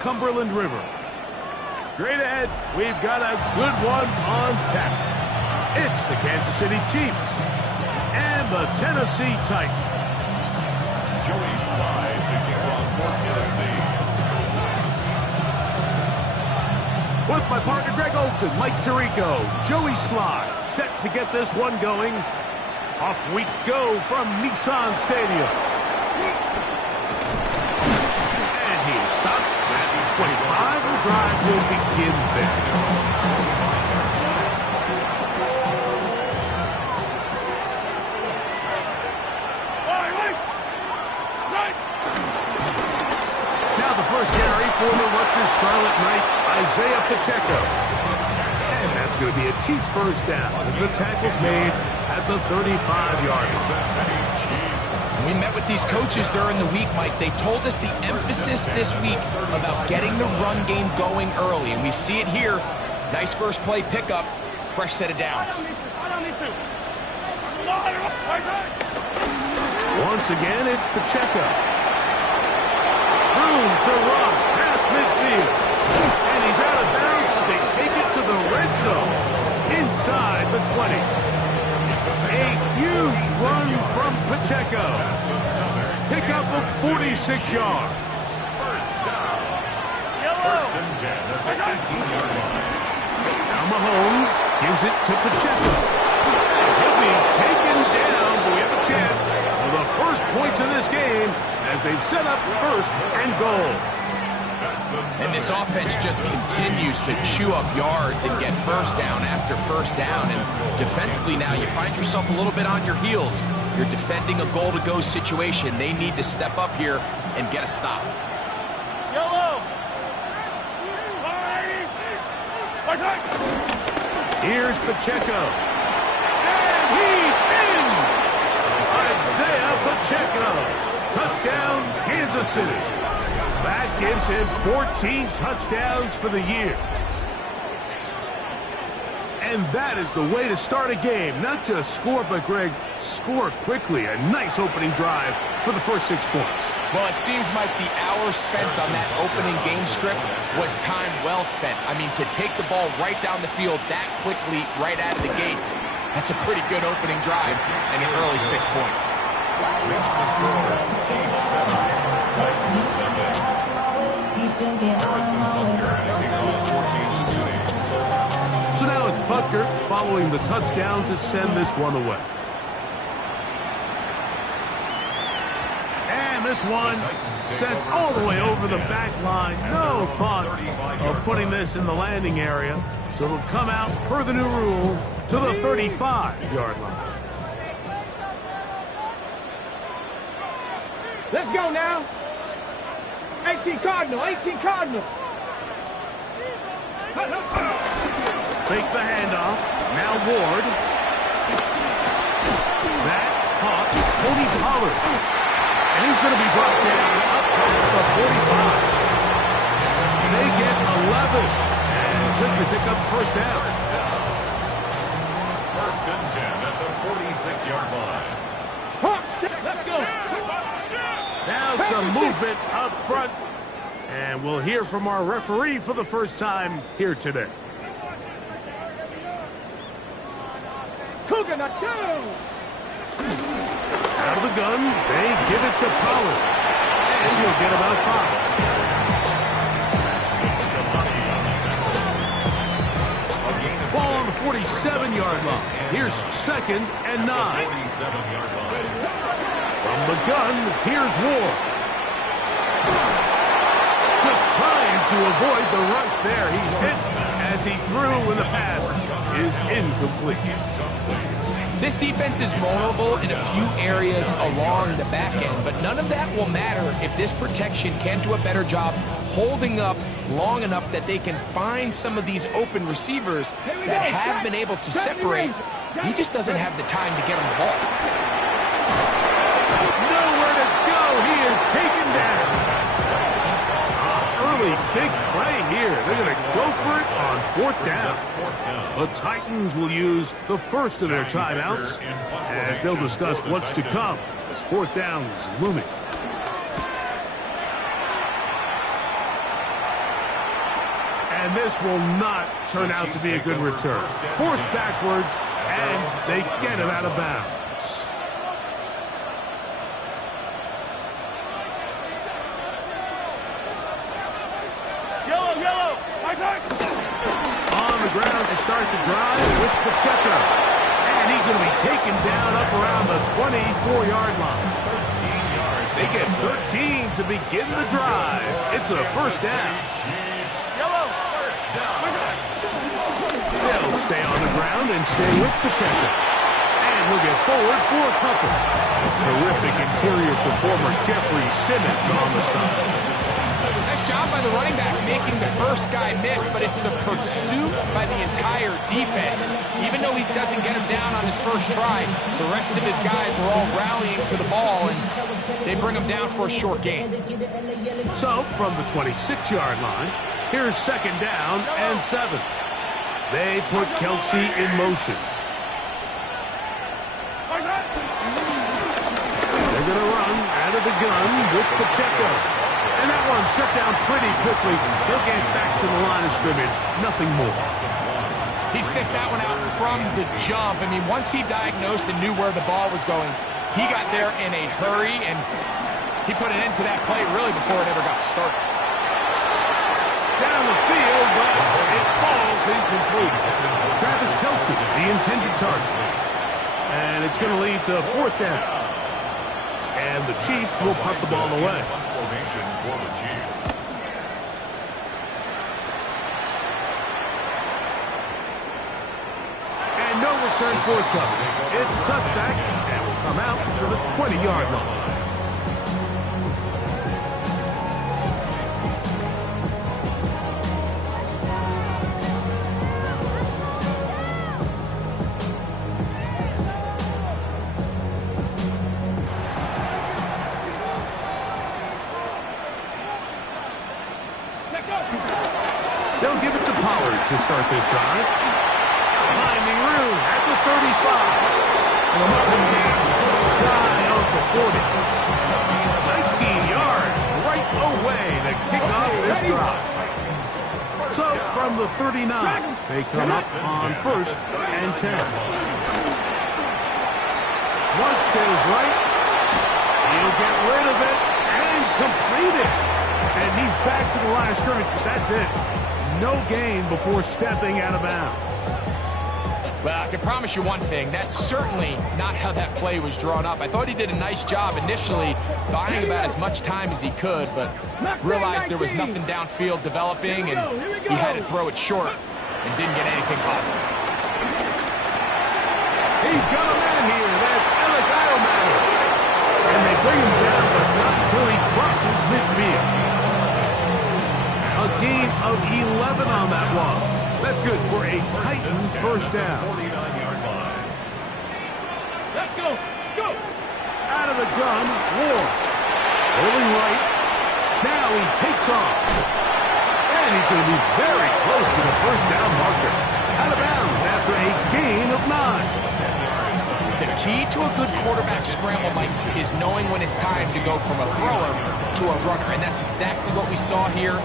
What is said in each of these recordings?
Cumberland River. Straight ahead, we've got a good one on tap. It's the Kansas City Chiefs and the Tennessee Titans. Joey Slye to kick off for Tennessee. With my partner Greg Olson, Mike Tirico, Joey Slye set to get this one going. Off we go from Nissan Stadium. And he's stopped at 25. The drive will begin there. Now the first carry for the Rutgers Scarlet Knight, Isaiah Pacheco. And that's going to be a Chiefs first down as the tackle's made at the 35-yard line. We met with these coaches during the week, Mike. They told us the emphasis this week about getting the run game going early, and we see it here. Nice first play pickup, fresh set of downs. Once again, it's Pacheco. Room to run past midfield. And he's out of bounds, but they take it to the red zone inside the 20. A huge run from Pacheco. Pickup of 46 yards. First down. First and 10 at the 18-yard line. Now Mahomes gives it to Pacheco. He'll be taken down, but we have a chance for the first points of this game as they've set up first and goal. And this offense just continues to chew up yards and get first down after first down. And defensively now, you find yourself a little bit on your heels. You're defending a goal-to-go situation. They need to step up here and get a stop. Here's Pacheco. And he's in! Isaiah Pacheco. Touchdown, Kansas City. That gives him 14 touchdowns for the year. And that is the way to start a game. Not just score, but, Greg, score quickly. A nice opening drive for the first 6 points. Well, it seems like the hour spent on that opening game script was time well spent. I mean, to take the ball right down the field that quickly, right out of the gates, that's a pretty good opening drive and an early 6 points. Makes the score. Chiefs 7. Titans 7. Harrison Butker taking off for Kansas City. So now it's Butker following the touchdown to send this one away. And this one sent all the way over the back line. No thought of putting this in the landing area. So it'll come out, per the new rule, to the 35-yard line. Let's go now. 18 Cardinal, 18 Cardinal. Fake the handoff. Now Ward. That caught Tony Pollard. And he's going to be brought down up past the 45. They get 11. And quickly pick up first down. First and 10 at the 46-yard line. Let's go. Now some movement up front. And we'll hear from our referee for the first time here today. Cougar, not go. Out of the gun, they give it to Pollard. And he'll get about 5. Ball on the 47-yard line. Here's 2nd and 9. 47-yard line. From the gun, here's Ward. Just trying to avoid the rush there. He's hit as he threw when the pass is incomplete. This defense is vulnerable in a few areas along the back end, but none of that will matter if this protection can't do a better job holding up long enough that they can find some of these open receivers that have been able to separate. He just doesn't have the time to get him the ball. Nowhere to go. He is taken down. Early big play here. They're going to go for it on 4th down. The Titans will use the first of their timeouts as they'll discuss what's to come as 4th down is looming. And this will not turn out to be a good return. Forced backwards, and they get it out of bounds. On the ground to start the drive with Pacheco. And he's going to be taken down up around the 24-yard line. 13 yards. They get 13 to begin the drive. It's a first down. First down. They'll stay on the ground and stay with Pacheco. And he'll get forward for a couple. Terrific interior performer Jeffrey Simmons on the stop. Nice job by the running back making the first guy miss, but it's the pursuit by the entire defense. Even though he doesn't get him down on his first try, the rest of his guys are all rallying to the ball, and they bring him down for a short gain. So, from the 26-yard line, here's second down and 7. They put Kelsey in motion. They're going to run out of the gun with Pacheco. And that one shut down pretty quickly. He'll get back to the line of scrimmage. Nothing more. He sniffed that one out from the jump. I mean, once he diagnosed and knew where the ball was going, he got there in a hurry, and he put an end to that play really before it ever got started. Down the field, but it falls incomplete. Travis Kelsey, the intended target. And it's going to lead to a fourth down. And the Chiefs will punt the ball away. Formation for the Chiefs. And no return forthcoming. It's a touchback, and will come out to the 20-yard line. They'll give it to Pollard to start this drive. Finding room at the 35. And a Martin game just shy of the 40. 19 yards right away to kick off this drive. So from the 39, they come up on first and 10. Flush to his right. He'll get rid of it and complete it. And he's back to the line of scrimmage, but that's it. No gain before stepping out of bounds. Well, I can promise you one thing. That's certainly not how that play was drawn up. I thought he did a nice job initially buying about as much time as he could, but realized there was nothing downfield developing, and he had to throw it short and didn't get anything positive. He's got a man here. That's Alec Iomata. And they bring him down, but not until he crosses midfield. A gain of 11 on that one. That's good for a Titans first down. 49-yard line. Let's go. Let's go. Out of the gun, Ward. Rolling right. Now he takes off. And he's going to be very close to the first down marker. Out of bounds after a gain of 9. The key to a good quarterback scramble, Mike, is knowing when it's time to go from a thrower to a runner. And that's exactly what we saw here.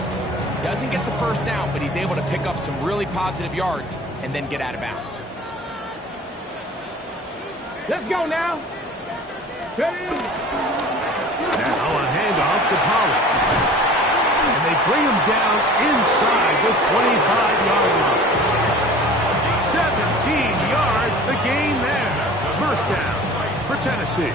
Doesn't get the first down, but he's able to pick up some really positive yards and then get out of bounds. Let's go now. Ready? Now a handoff to Pollard. And they bring him down inside the 25-yard line. 17 yards, the gain there. First down for Tennessee.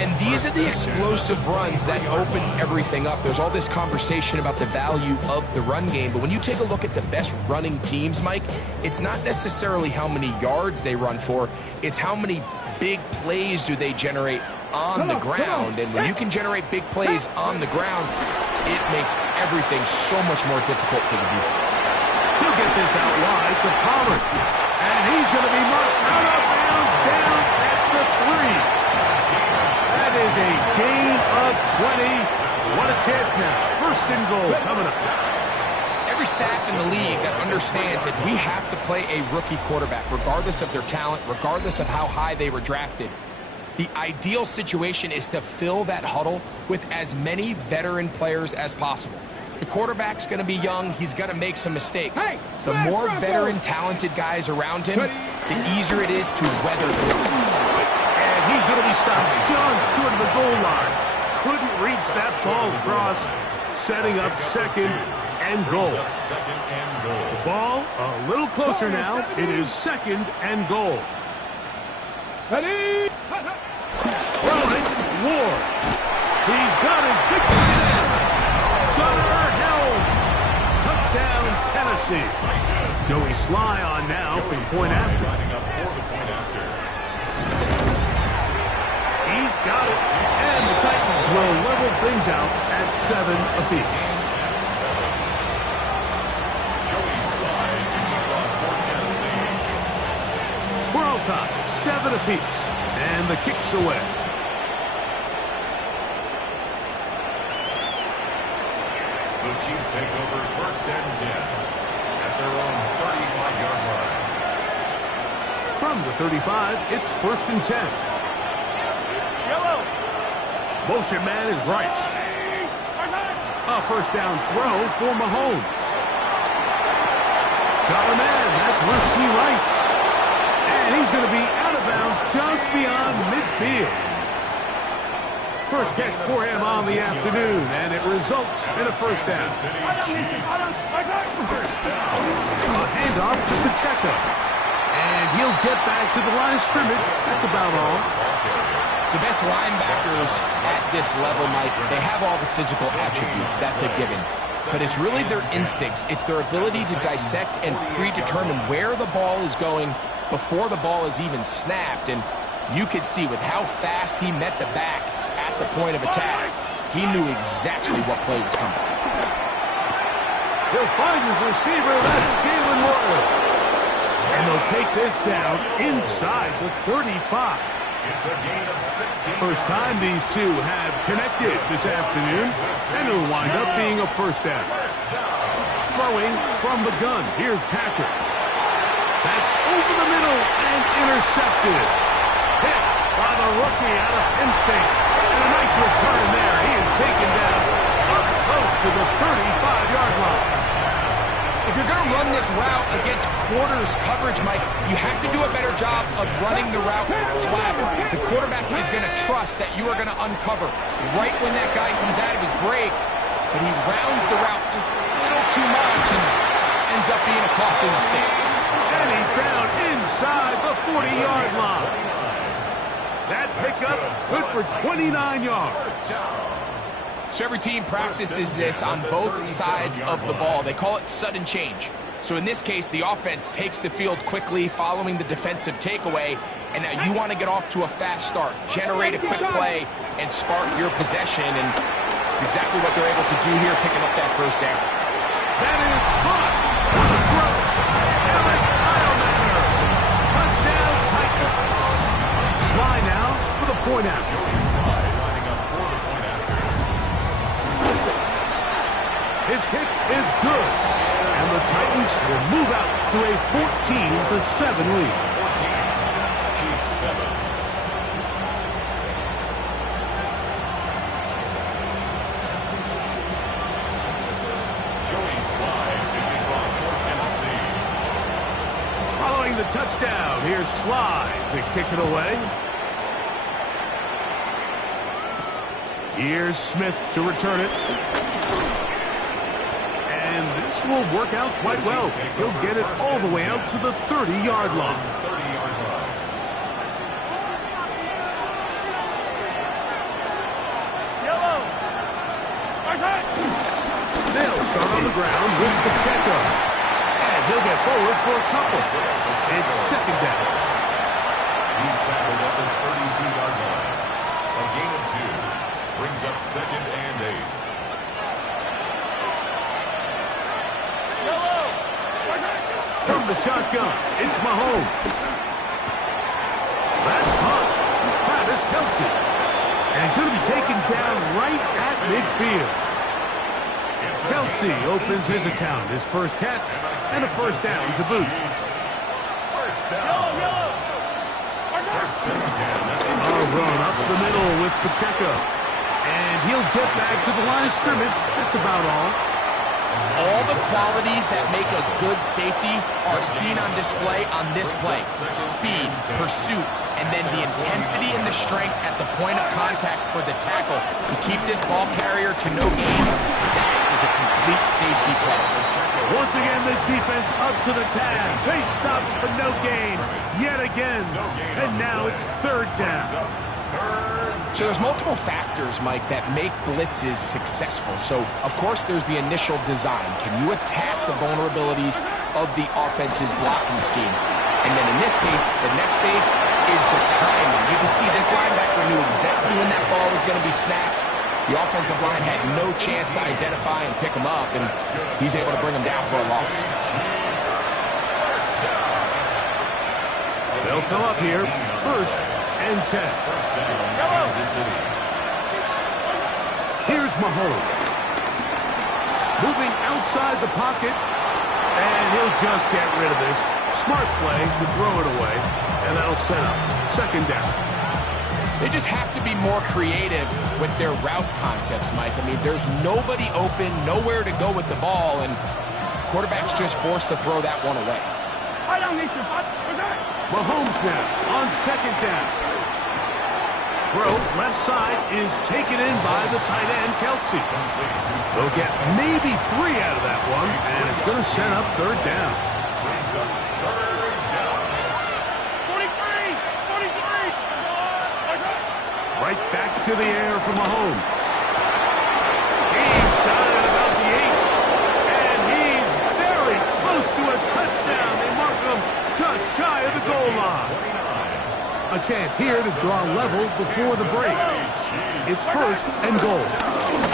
And these are the explosive runs that open everything up. There's all this conversation about the value of the run game, but when you take a look at the best running teams, Mike, it's not necessarily how many yards they run for, it's how many big plays do they generate on the ground. And when you can generate big plays on the ground, it makes everything so much more difficult for the defense. He'll get this out wide to Pollard. And he's going to be marked out of bounds down at the 3. That is a gain of 20. What a chance now. First and goal coming up. Every staff in the league that understands that we have to play a rookie quarterback, regardless of their talent, regardless of how high they were drafted. The ideal situation is to fill that huddle with as many veteran players as possible. The quarterback's going to be young. He's going to make some mistakes. Hey, The more veteran, talented guys around him, the easier it is to weather those mistakes. And he's going to be stopped just short of the goal line. Couldn't reach that ball across, setting up second and goal. The ball a little closer now. It is second and goal. Ready? Throwing, Ward. He's got his big tight end. Gunner held. Touchdown, Tennessee. Joey Sly on now for the point after. He's got it. And the Titans will level things out at 7 apiece. We're all tied, 7 apiece. And the kick's away. The Chiefs take over first and 10 at their own 35-yard line. From the 35, it's first and 10. Yellow. Motion man is Rice. A first down throw for Mahomes. Got a man. That's Rasheed Rice. And he's going to be out of bounds just beyond midfield. First catch for him on the afternoon, and it results in a first down. A handoff to Pacheco. And he'll get back to the line of scrimmage. That's about all. The best linebackers at this level, Mike, they have all the physical attributes. That's a given. But it's really their instincts. It's their ability to dissect and predetermine where the ball is going before the ball is even snapped. And you could see with how fast he met the back at the point of attack, he knew exactly what play was coming. He'll find his receiver. That's Jalen Warren. And they'll take this down inside the 35. It's a gain of 16. First time these two have connected this afternoon, and it'll wind up being a first down. Throwing from the gun. Here's Patrick. That's over the middle and intercepted. Hit by the rookie out of Penn State. And a nice return there. He is taken down up close to the 35-yard line. If you're going to run this route against quarters coverage, Mike, you have to do a better job of running the route flat. The quarterback is going to trust that you are going to uncover right when that guy comes out of his break, but he rounds the route just a little too much and ends up being a costly mistake. And he's down inside the 40-yard line. That pickup good for 29 yards. So every team practices this on both sides of the ball. They call it sudden change. So in this case, the offense takes the field quickly following the defensive takeaway, and now you want to get off to a fast start, generate a quick play, and spark your possession, and it's exactly what they're able to do here, picking up that first down. That is caught. What a throw. Eric Eilmatter. Touchdown Titans. Sly now for the point after. His kick is good, and the Titans will move out to a 14-7 lead. 14, Chiefs 7. Joey Sly to kick off for Tennessee. Following the touchdown, here's Sly to kick it away. Here's Smith to return it. And this will work out quite well. He'll get it all the way out to the 30-yard line. 30-yard line. Yellow. They'll start on the ground with Pacheco. And he'll get forward for a couple. It's second down. He's tackled at the 32-yard line. A gain of 2 brings up second and 8. From the shotgun, it's Mahomes. Last punt, Travis Kelce. And he's going to be taken down right at midfield. Kelce opens his account, his first catch, and a first down to boot. First down. First and 10. A run up the middle with Pacheco. And he'll get back to the line of scrimmage. That's about all. qualities that make a good safety are seen on display on this play. Speed, pursuit, and then the intensity and the strength at the point of contact for the tackle to keep this ball carrier to no gain. That is a complete safety play. Once again, this defense up to the task. They stop for no gain yet again. And now it's third down. So there's multiple factors, Mike, that make blitzes successful. So, of course, there's the initial design. Can you attack the vulnerabilities of the offense's blocking scheme? And then in this case, the next phase is the timing. You can see this linebacker knew exactly when that ball was going to be snapped. The offensive line had no chance to identify and pick him up, and he's able to bring him down for a loss. They'll come up here, 1st and 10. Here's Mahomes. Moving outside the pocket, and he'll just get rid of this. Smart play to throw it away, and that'll set up 2nd down. They just have to be more creative with their route concepts, Mike. I mean, there's nobody open, nowhere to go with the ball, and quarterback's just forced to throw that one away. Mahomes now on 2nd down. Throw left side is taken in by the tight end, Kelsey. They'll get maybe 3 out of that one, and it's going to set up 3rd down. Right back to the air for Mahomes. He's got it at about the 8. And he's very close to a touchdown. They mark him just shy of the goal line. A chance here to draw level before the break. It's 1st and goal.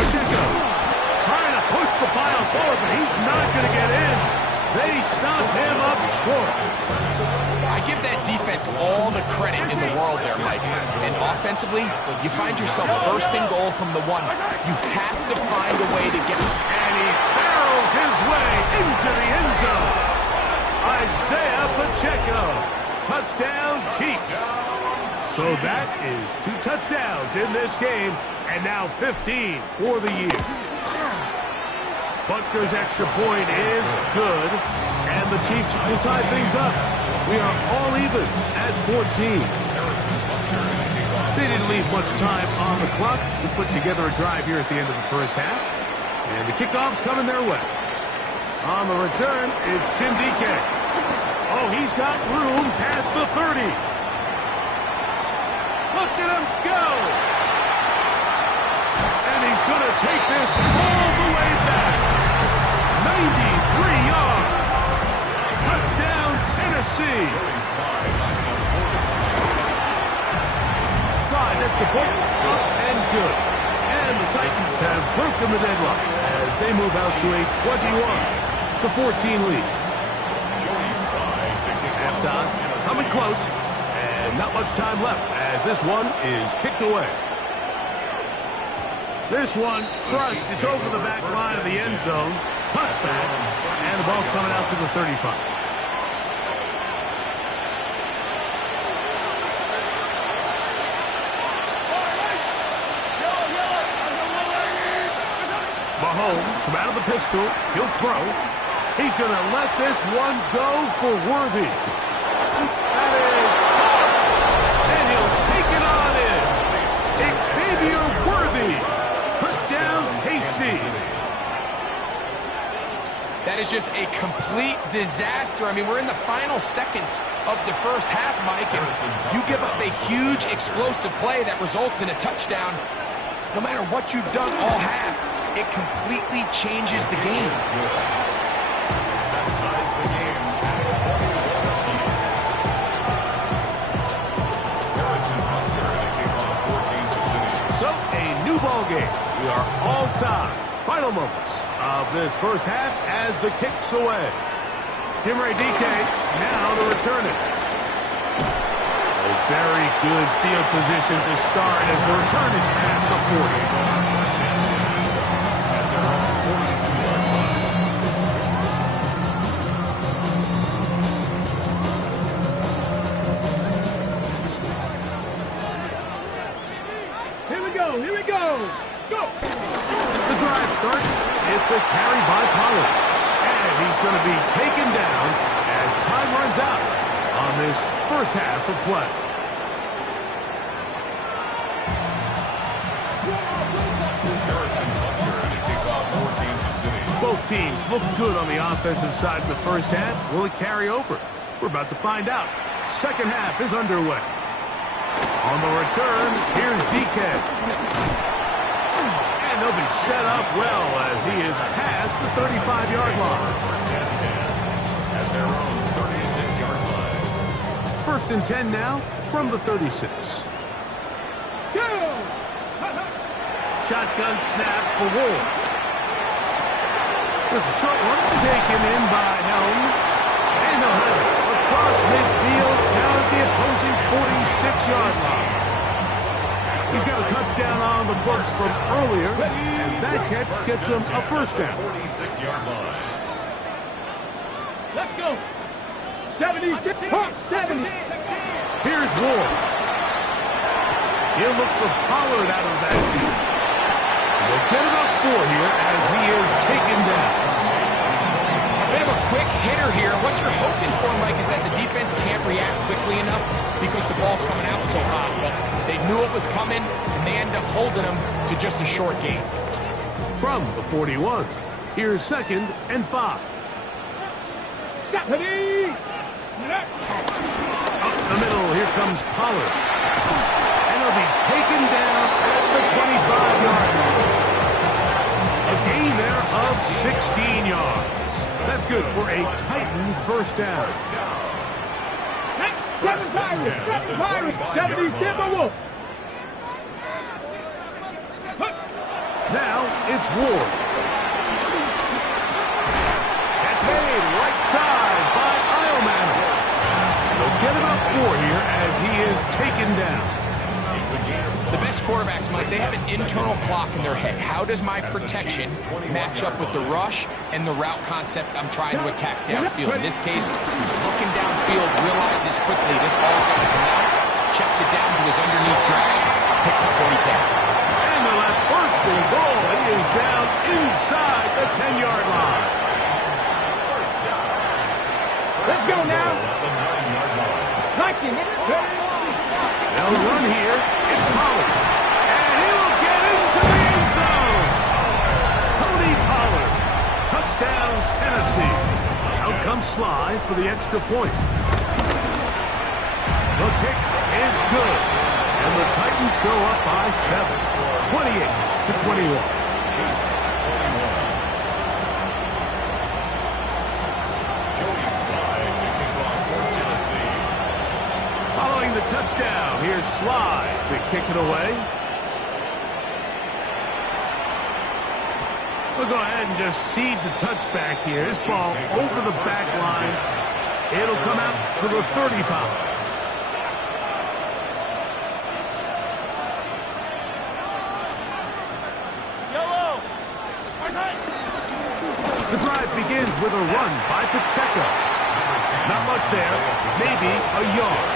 Pacheco trying to push the pile forward, but he's not going to get in. They stopped him up short. I give that defense all the credit in the world there, Mike. And offensively, you find yourself 1st and goal from the 1. You have to find a way to get... And he barrels his way into the end zone. Isaiah Pacheco. Touchdown, Chiefs. So that is 2 touchdowns in this game, and now 15 for the year. Butker's extra point is good, and the Chiefs will tie things up. We are all even at 14. They didn't leave much time on the clock to put together a drive here at the end of the 1st half, and the kickoff's coming their way. On the return, it's Jim DK. Oh, he's got room past the 30. Look at him go! And he's going to take this all the way back. 93 yards. Touchdown, Tennessee. Slides extra point, up and good. And the Titans have broken the deadlock as they move out to a 21-14 lead. Halftime coming close, and not much time left as this one is kicked away. This one crushed. It's over the back line of the end zone. Touchback, and the ball's coming out to the 35. Mahomes from out of the pistol. He'll throw. He's going to let this one go for Worthy. That is caught. And he'll take it on in. Xavier Worthy. Touchdown, KC. That is just a complete disaster. I mean, we're in the final seconds of the 1st half, Mike, and you give up a huge explosive play that results in a touchdown. No matter what you've done all half, it completely changes the game. So, a new ball game. We are all tied. Final moments of this 1st half as the kick's away. Jim Ray DK now to return it. A very good field position to start as the return is past the 40. Here we go. Go. The drive starts. It's a carry by Pollard. And to be taken down as time runs out on this first half of play. Both teams look good on the offensive side in the first half. Will it carry over? We're about to find out. Second half is underway. On the return, here's DK. And they'll be set up well as he is past the 35-yard line. At their own 36-yard line. First and 10 now from the 36. Shotgun snap for Ward. There's a short one taken in by Helm. And they'll have it across midfield down at the opposing 46-yard line. He's got a touchdown on the books from earlier, and that catch gets him a first down. 46-yard line. Let's go. 70. Here's Ward. He'll look for Pollard out of the backfield. They'll get him up 4 here as he is taken down. A bit of a quick hitter here. What you're hoping for, Mike, is that the defense can't react quickly enough because the ball's coming out so hot. But they knew it was coming, and they end up holding them to just a short gain. From the 41, here's second and 5. Up the middle, here comes Pollard. And he'll be taken down at the 25-yard line. A gain there of 16 yards. That's good for a Titan first down. 70 Timberwolves. Now it's Ward. That's made right side by Ileman. They'll get him up 4 here as he is taken down. The best quarterbacks, Mike, they have an internal clock in their head. How does my protection match up with the rush and the route concept I'm trying to attack downfield? In this case, he's looking downfield, realizes quickly this ball's going to come out, checks it down to his underneath drag, picks up what he can. And the left first and goal. He is down inside the 10-yard line. Let's go now. They'll run here. It's Pollard. And he'll get into the end zone. Tony Pollard. Touchdown, Tennessee. Out comes Sly for the extra point. The kick is good. And the Titans go up by 7. 28-21. Following the touchdown, here's Sly to kick it away. We'll go ahead and just seed the touchback here. This ball over the back line. It'll come out to the 35. The drive begins with a run by Pacheco. Not much there, maybe a yard.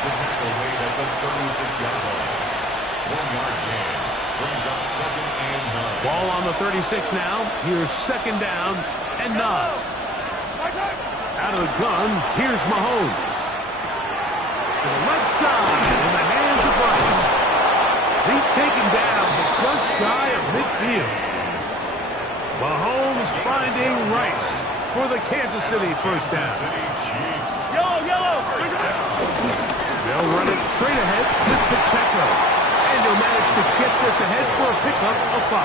The tackle made at the 36-yard line. 1-yard gain. Brings up 2nd and 9. Ball on the 36 now. Here's 2nd down and 9. Out of the gun, here's Mahomes. To the left side in the hands of Rice. He's taken down but just shy of midfield. Mahomes finding Rice for the Kansas City first down. They'll run it straight ahead with Pacheco. And he'll manage to get this ahead for a pickup of 5.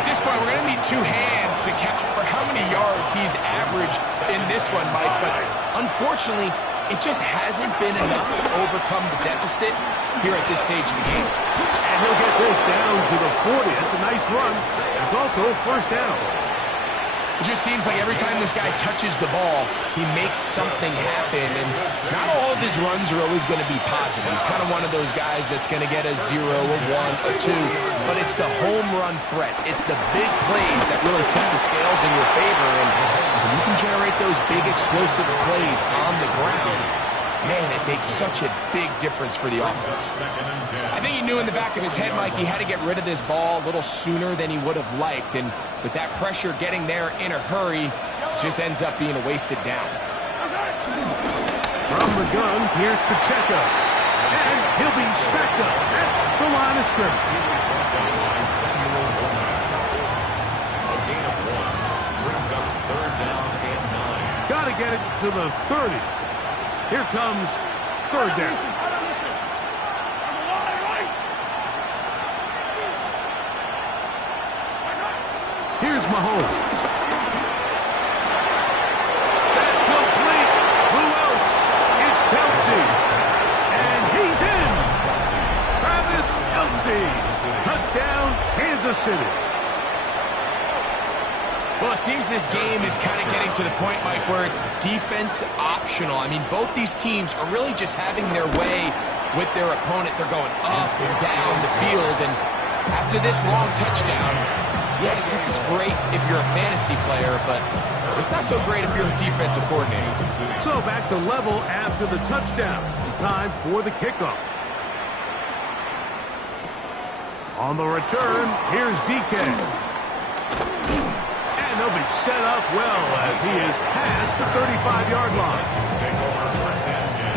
At this point, we're going to need 2 hands to count for how many yards he's averaged in this one, Mike. But unfortunately, it just hasn't been enough to overcome the deficit here at this stage of the game. And he'll get this down to the 40. That's a nice run. That's also a first down. It just seems like every time this guy touches the ball, he makes something happen. And not all of his runs are always going to be positive. He's kind of one of those guys that's going to get a 0, a 1, a 2. But it's the home run threat. It's the big plays that really tip the scales in your favor. And when you can generate those big explosive plays on the ground, man, it makes such a big difference for the offense. I think he knew in the back of his head, Mike, he had to get rid of this ball a little sooner than he would have liked. And with that pressure getting there in a hurry, it just ends up being a wasted down. From the gun, here's Pacheco. And he'll be stacked up at the line of scrimmage. Got to get it to the 30. Here comes third down. Here's Mahomes. That's complete. Who else? It's Kelsey. And he's in. Travis Kelsey. Touchdown, Kansas City. Well, it seems this game is kind of getting to the point, Mike, where it's defense optional. I mean, both these teams are really just having their way with their opponent. They're going up and down the field. And after this long touchdown, yes, this is great if you're a fantasy player, but it's not so great if you're a defensive coordinator. So back to level after the touchdown. Time for the kickoff. On the return, here's DK. And they'll be set up well as he is past the 35-yard line. Take over first and 10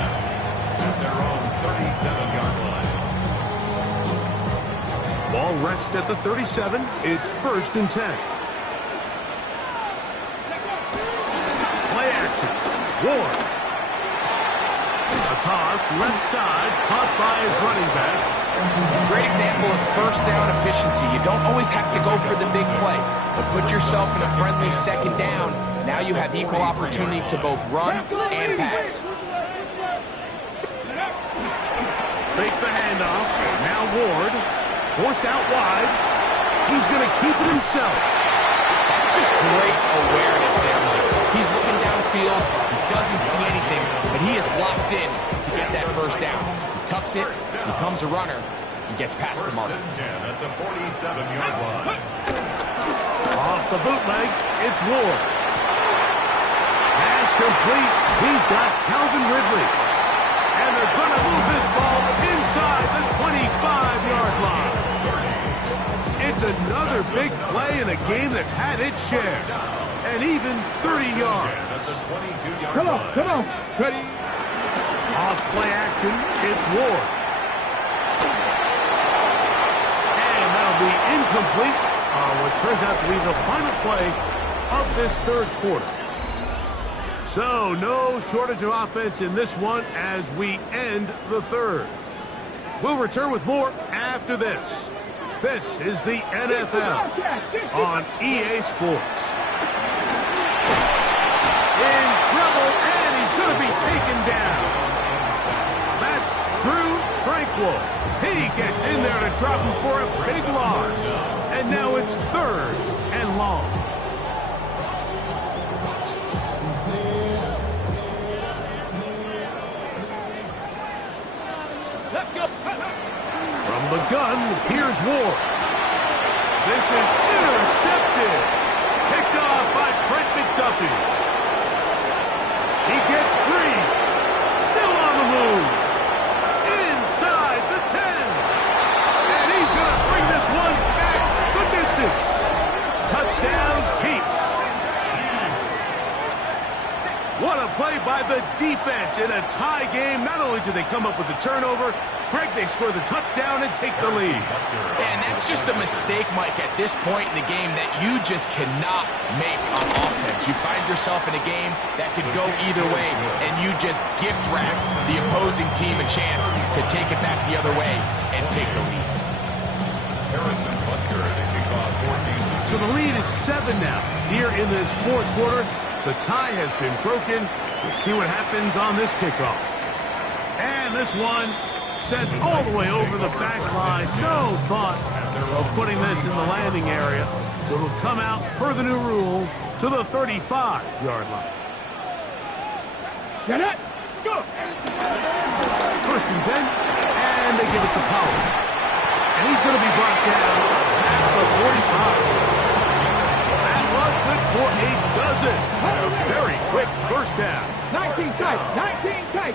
at their own 37-yard line. Ball rests at the 37. It's first and 10. Play action. Ward. A toss left side, caught by his running back. Great example of first down efficiency. You don't always have to go for the big play, but put yourself in a friendly second down. Now you have equal opportunity to both run and pass. Fake the handoff. Now Ward. Forced out wide. He's going to keep it himself. That's just great awareness there, Mike. He's looking downfield. He doesn't see anything, but he is locked in to get that first down. He tucks it, becomes a runner, and gets past the mark. At the 47-yard line. Off the bootleg, it's Ward. Pass complete. He's got Calvin Ridley. And they're going to move this ball inside the 25-yard line. It's another big play in a game that's had its share. And even 30 yards. Come on. Ready? Off play action, it's Ward. And that'll be incomplete on what turns out to be the final play of this third quarter. So, no shortage of offense in this one as we end the third. We'll return with more after this. This is the NFL on EA Sports. In trouble, and he's going to be taken down. That's Drew Tranquil. He gets in there to drop him for a big loss. And now it's third and long. Let's go. From the gun, here's Ward. This is intercepted. Picked off by Trent McDuffie. He gets free. Still on the move. Inside the 10. And he's going to bring this one back the distance. Touchdown, Chiefs. What a play by the defense in a tie game. Not only do they come up with the turnover, Greg, they score the touchdown and take the lead. And that's just a mistake, Mike, at this point in the game that you just cannot make on offense. You find yourself in a game that could go either way, and you just gift-wrap the opposing team a chance to take it back the other way and take the lead. So the lead is 7 now. Here in this fourth quarter, the tie has been broken. Let's see what happens on this kickoff. And this one sent all the way over the back line. No thought of putting this in the landing area. So it'll come out, per the new rule, to the 35-yard line. Get it. Go. First and 10, and they give it to Powell. And he's going to be brought down past the 45. That run good for a dozen. A very quick first down. 19 tight. 19 tight.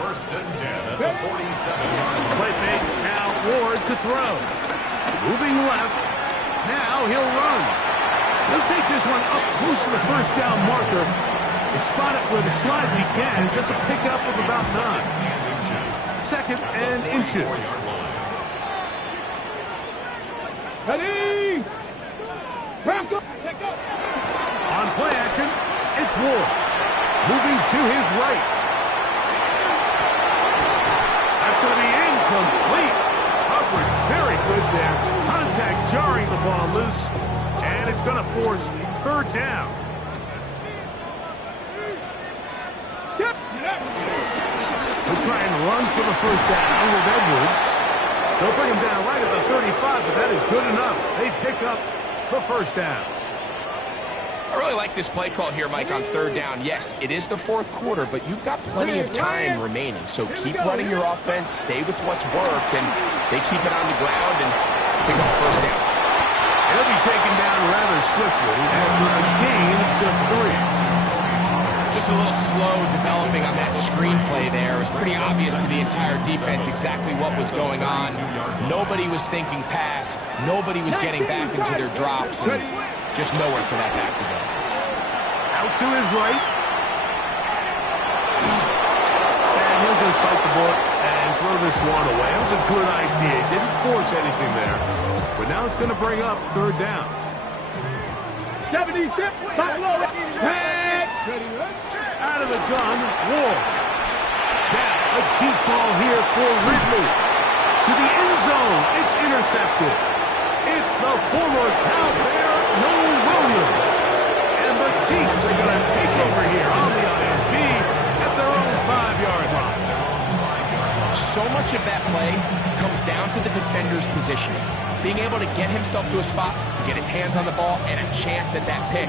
First and 10 at the 47-yard line. Play fake, now Ward to throw. Moving left, now he'll run. He'll take this one up close to the first down marker. They spot it where the slide begins. That's a pickup of about 9. Second and inches. Ready! Back up! On play action, it's Ward. Moving to his right. That's going to be incomplete. Coverage very good there. Contact jarring the ball loose. And it's going to force third down. We'll try and run for the first down with Edwards. They'll bring him down right at the 35, but that is good enough. They pick up the first down. I really like this play call here, Mike, on third down. Yes, it is the fourth quarter, but you've got plenty of time remaining. So keep running your offense, stay with what's worked, and they keep it on the ground and pick up first down. He'll be taken down rather swiftly after a gain of just 3. Just a little slow developing on that screenplay there. It was pretty obvious to the entire defense exactly what was going on. Nobody was thinking pass. Nobody was getting back into their drops. And just nowhere for that back to go. Out to his right. And he'll just bite the bullet and throw this one away. It was a good idea. He didn't force anything there. But now it's going to bring up third down. 76, top low, Out of the gun, Ward. Now a deep ball here for Ridley. To the end zone, it's intercepted. It's the former Cal Bear, Noel Williams. And the Chiefs are going to take over here on the INT at their own 5-yard line. So much of that play comes down to the defender's positioning. Being able to get himself to a spot, to get his hands on the ball, and a chance at that pick.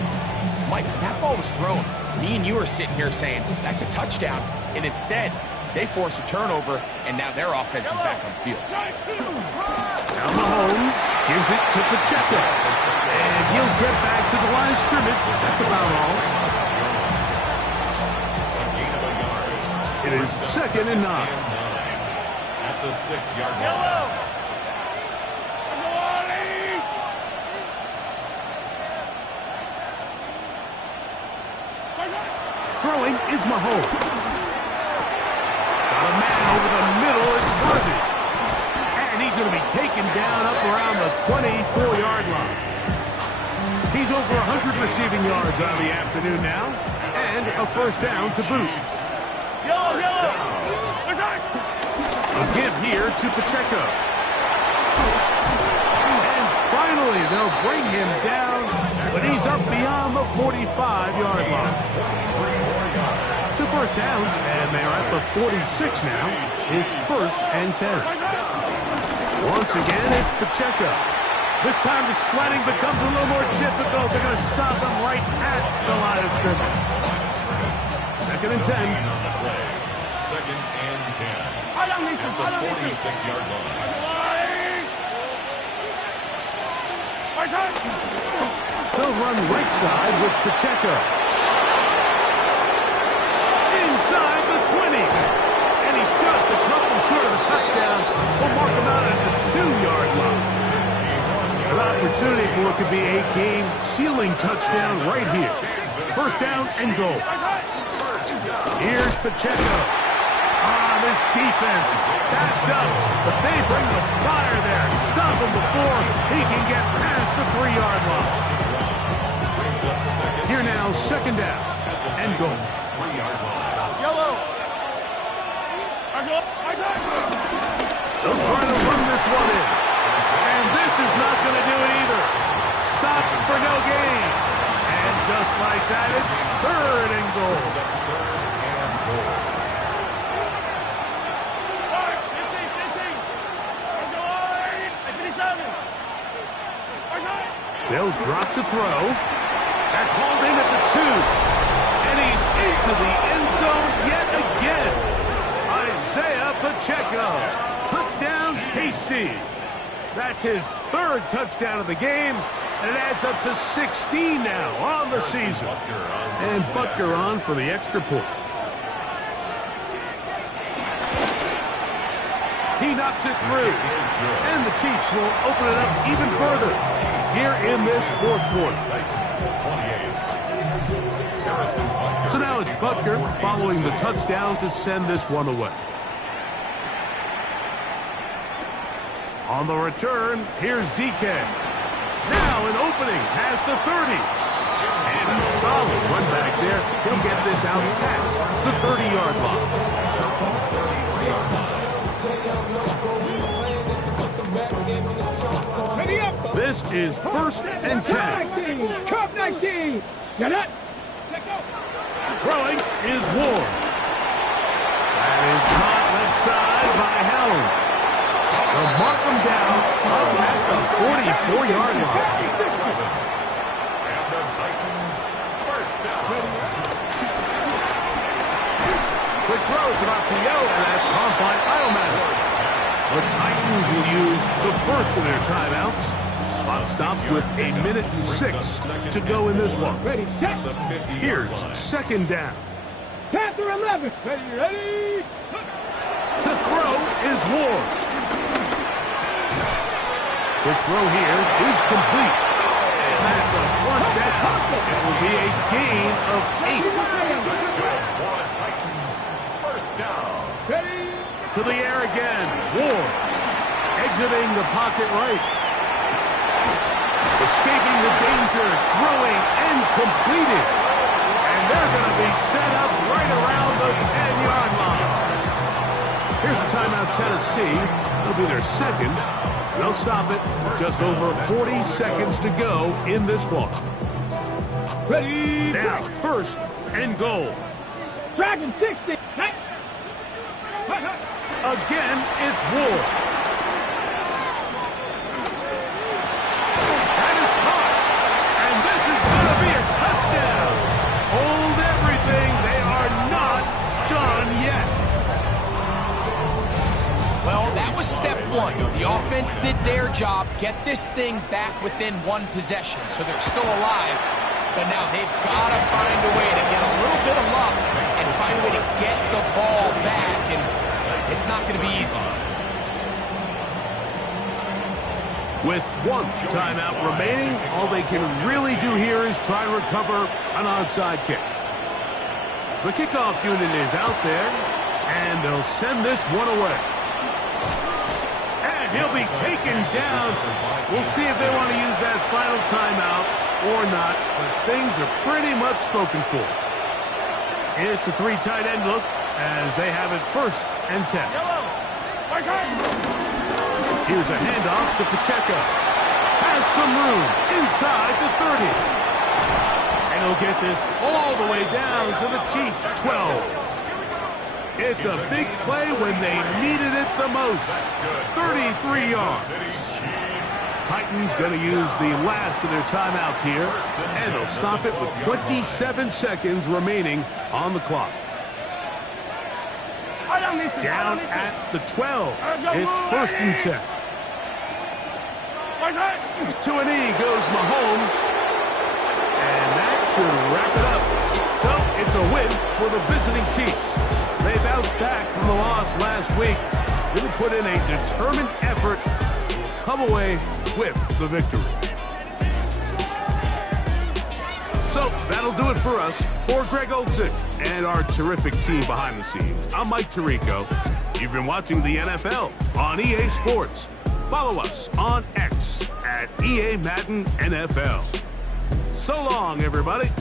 Mike, when that ball was thrown, me and you are sitting here saying, that's a touchdown. And instead, they force a turnover, and now their offense is back on the field. Now Mahomes gives it to Pacheco. And he'll get back to the line of scrimmage. That's about all. It is second and 9. At the 6-yard line. Throwing is Mahomes. Got a man over the middle. It's Worthy. And he's going to be taken down up around the 24-yard line. He's over 100 receiving yards on the afternoon now. And a first down to boot. A give here to Pacheco. And finally, they'll bring him down, but he's up beyond the 45-yard line. To first downs, and they're at the 46 now. It's first and 10. Once again, it's Pacheco. This time the sledding becomes a little more difficult. They're going to stop him right at the line of scrimmage. Second and 10. Second and 10. At the 46-yard line. They'll run right side with Pacheco. Inside the 20. And he's just a couple short of the touchdown. We'll mark him out at the 2-yard line. An opportunity for it could be a game-sealing touchdown right here. First down and goal. Here's Pacheco. This defense backed up, but they bring the fire there. Stop him before he can get past the 3-yard line. Here now, second down and goal. They'll try to run this one in. And this is not going to do it either. Stop for no gain. And just like that, it's third and goal. They'll drop to throw. That's hauled in at the 2. And he's into the end zone yet again. Isaiah Pacheco. Touchdown, KC. That's his third touchdown of the game. And it adds up to 16 now on the season. And Butker on for the extra point. He knocks it through. And the Chiefs will open it up even further here in this fourth quarter. So now it's Butker following the touchdown to send this one away. On the return, here's DK. Now an opening past the 30. And a solid run back there. He'll get this out past the 30-yard line. This is 1st and 10. Cup 19. Get it. Throwing is Ward. That is caught left side by Howard. They'll mark him down up at the 44-yard line. And the Titans first down. Quick throw to RPO, and that's caught by Iomatic. The Titans will use the first of their timeouts. Clock stops with 1:06 to go in this one. Ready, set. Here's 2nd down. Panther 11. Ready. To throw is Ward. Quick throw here is complete. And that's a 1st down. It will be a gain of 8. Titans first down. Ready. To the air again. Ward exiting the pocket right. Escaping the danger, throwing and completed. And they're going to be set up right around the 10-yard line. Here's a timeout, Tennessee. It'll be their second. They'll stop it. Just over 40 seconds to go in this one. Ready. Now, 1st and goal. Dragon 60. Again, it's Ward. That is caught. And this is going to be a touchdown. Hold everything. They are not done yet. Well, that was step one. The offense did their job, get this thing back within one possession, so they're still alive. But now they've got to find a way to get a little bit of luck and find a way to get the ball back, and it's not going to be easy. With one timeout remaining, all they can really do here is try to recover an onside kick. The kickoff unit is out there, and they'll send this one away. And he'll be taken down. We'll see if they want to use that final timeout or not, but things are pretty much spoken for. It's a 3 tight end look as they have it 1st and 10. Here's a handoff to Pacheco. Has some room inside the 30. And he'll get this all the way down to the Chiefs' 12. It's a big play when they needed it the most. 33 yards. Titans going to use the last of their timeouts here, and they'll stop it with 27 seconds remaining on the clock. Down at the 12. It's 1st and 10. To a knee goes Mahomes, and that should wrap it up. So it's a win for the visiting Chiefs. They bounced back from the loss last week. Really put in a determined effort to come away with the victory. So that'll do it for us. For Greg Olson and our terrific team behind the scenes, I'm Mike Tirico. You've been watching the NFL on EA Sports. Follow us on X at EA Madden NFL. So long, everybody.